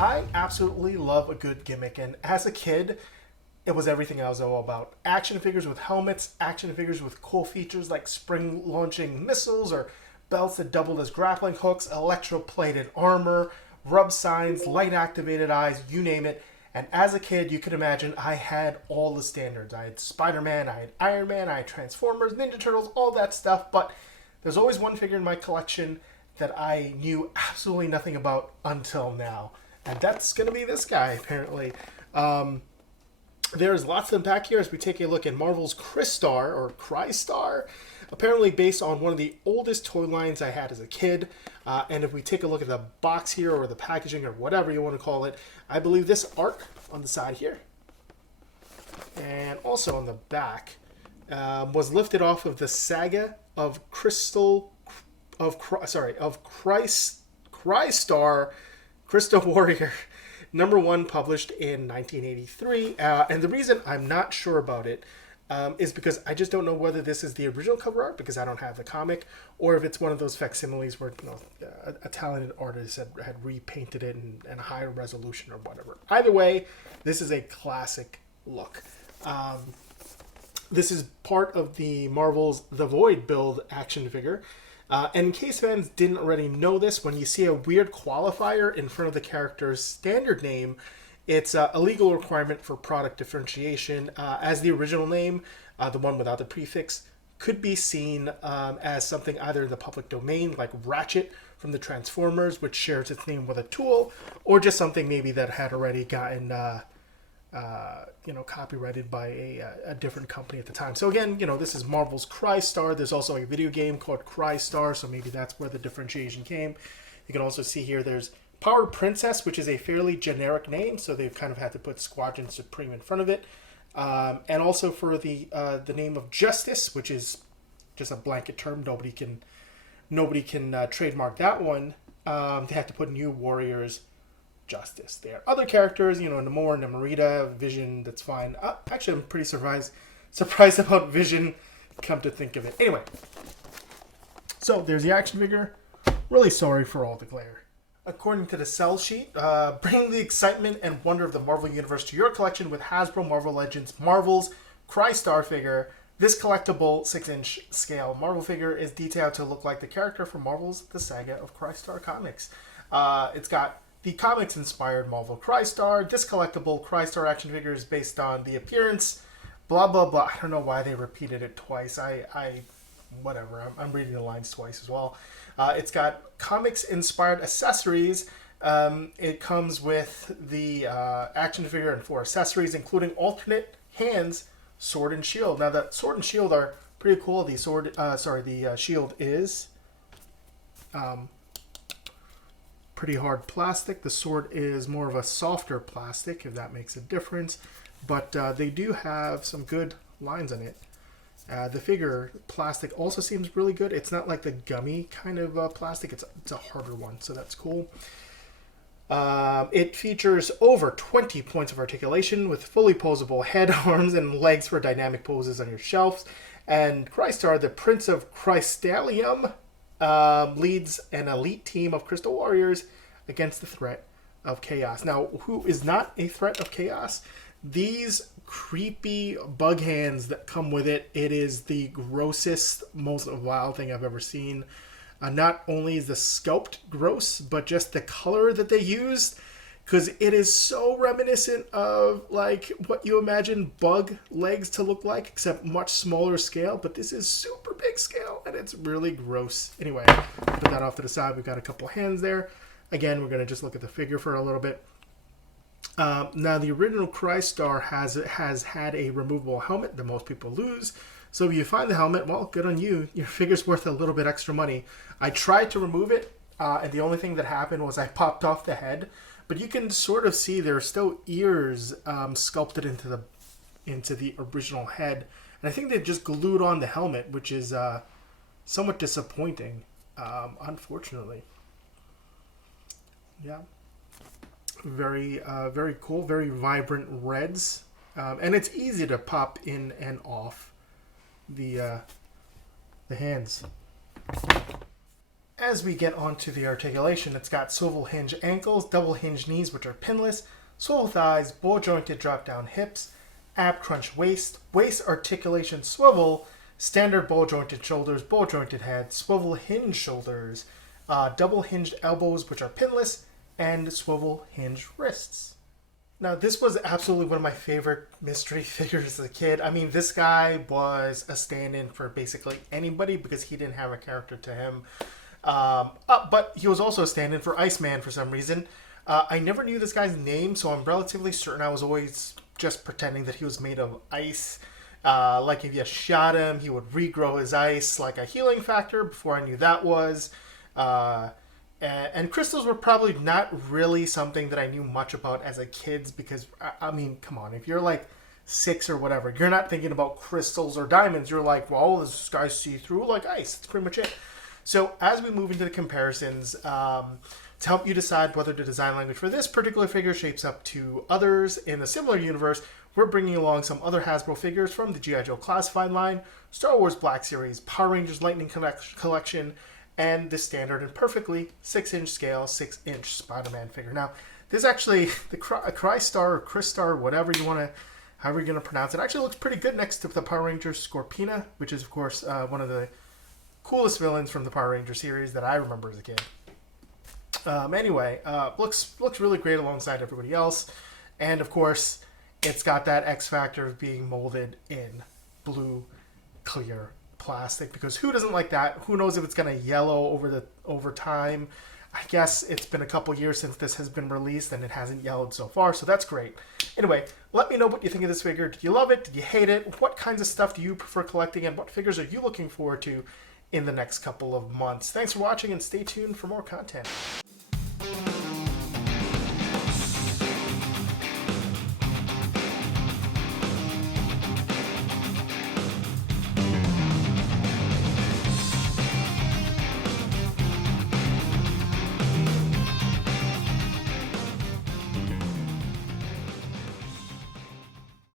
I absolutely love a good gimmick, and as a kid, it was everything I was all about. Action figures with helmets, action figures with cool features like spring launching missiles or belts that doubled as grappling hooks, electroplated armor, rub signs, light activated eyes, you name it. And as a kid, you could imagine I had all the standards. I had Spider Man, I had Iron Man, I had Transformers, Ninja Turtles, all that stuff. But there's always one figure in my collection that I knew absolutely nothing about until now. And that's going to be this guy, apparently. There's lots to unpack here as we take a look at Marvel's Crystar, or Crystar, apparently based on one of the oldest toy lines I had as a kid. And if we take a look at the box here, or the packaging, or whatever you want to call it, I believe this arc on the side here, and also on the back, was lifted off of the Saga of Crystal, of Crystar, Crystal Warrior, #1, published in 1983. And the reason I'm not sure about it is because I just don't know whether this is the original cover art, because I don't have the comic, or if it's one of those facsimiles where a talented artist had repainted it in a higher resolution or whatever. Either way, this is a classic look. This is part of the Marvel's The Void build action figure. And in case fans didn't already know this, when you see a weird qualifier in front of the character's standard name, it's a legal requirement for product differentiation, as the original name, the one without the prefix, could be seen as something either in the public domain, like Ratchet from the Transformers, which shares its name with a tool, or just something maybe that had already gotten copyrighted by a different company at the time. So again, this is Marvel's Crystar. There's also a video game called Crystar, so maybe that's where the differentiation came. You can also see here there's Power Princess, which is a fairly generic name, so they've kind of had to put Squadron Supreme in front of it. And also for the name of Justice, which is just a blanket term. Nobody can trademark that one. They had to put New Warriors Justice there. Other characters, Namor, Namorita, Vision, that's fine. Actually, I'm pretty surprised about Vision, come to think of it. Anyway, so there's the action figure. Really sorry for all the glare. According to the sell sheet, bring the excitement and wonder of the Marvel Universe to your collection with Hasbro Marvel Legends Marvel's Crystar figure. This collectible 6-inch scale Marvel figure is detailed to look like the character from Marvel's The Saga of Crystar comics. It's got the comics-inspired Marvel Crystar. This collectible Crystar action figure is based on the appearance, blah, blah, blah. I don't know why they repeated it twice. Whatever. I'm reading the lines twice as well. It's got comics-inspired accessories. It comes with the action figure and 4 accessories, including alternate hands, sword, and shield. Now, the sword and shield are pretty cool. The shield is pretty hard plastic. The sword is more of a softer plastic, if that makes a difference. But they do have some good lines on it. The figure plastic also seems really good. It's not like the gummy kind of plastic. It's a harder one, so that's cool. It features over 20 points of articulation with fully posable head, arms, and legs for dynamic poses on your shelves. And Crystar, the Prince of Crystalium, leads an elite team of Crystal Warriors against the threat of chaos. Now, who is not a threat of chaos? These creepy bug hands that come with it. It is the grossest, most vile thing I've ever seen. Not only is the sculpt gross, but just the color that they used, because it is so reminiscent of like what you imagine bug legs to look like, except much smaller scale. But this is super big scale, and it's really gross. Anyway, put that off to the side. We've got a couple hands there. Again, we're going to just look at the figure for a little bit. Now, the original Crystar has had a removable helmet that most people lose. So if you find the helmet, well, good on you. Your figure's worth a little bit extra money. I tried to remove it, and the only thing that happened was I popped off the head. But you can sort of see there are still ears sculpted into the original head. And I think they just glued on the helmet, which is somewhat disappointing, unfortunately. Yeah. Very cool, very vibrant reds, and it's easy to pop in and off the hands. as we get onto the articulation, it's got swivel hinge ankles, double hinge knees, which are pinless, swivel thighs, ball jointed drop down hips, ab crunch waist, waist articulation swivel, standard ball jointed shoulders, ball jointed head, swivel hinge shoulders, double hinged elbows, which are pinless, and swivel hinge wrists. Now, this was absolutely one of my favorite mystery figures as a kid. I mean, this guy was a stand-in for basically anybody because he didn't have a character to him. But he was also a stand-in for Iceman for some reason. I never knew this guy's name, so I'm relatively certain I was always just pretending that he was made of ice. Like if you shot him, he would regrow his ice like a healing factor before I knew that was. And crystals were probably not really something that I knew much about as a kid because, I mean, come on, if you're like 6 or whatever, you're not thinking about crystals or diamonds. You're like, well, this guy's see-through like ice. That's pretty much it. So as we move into the comparisons, to help you decide whether the design language for this particular figure shapes up to others in a similar universe, we're bringing along some other Hasbro figures from the G.I. Joe Classified line, Star Wars Black Series, Power Rangers Lightning Collection, and the standard and perfectly 6-inch scale, 6-inch Spider-Man figure. Now, this actually, the Crystar or Crystar, whatever you want to, however you're going to pronounce it, actually looks pretty good next to the Power Rangers Scorpina, which is, of course, one of the coolest villains from the Power Ranger series that I remember as a kid. Anyway, looks really great alongside everybody else. And, of course, it's got that X factor of being molded in blue, clear plastic, because who doesn't like that? Who knows if it's going to yellow over time? I guess it's been a couple years since this has been released and it hasn't yellowed so far, so that's great. Anyway, let me know what you think of this figure. Did you love it? Did you hate it? What kinds of stuff do you prefer collecting, and what figures are you looking forward to in the next couple of months? Thanks for watching, and stay tuned for more content.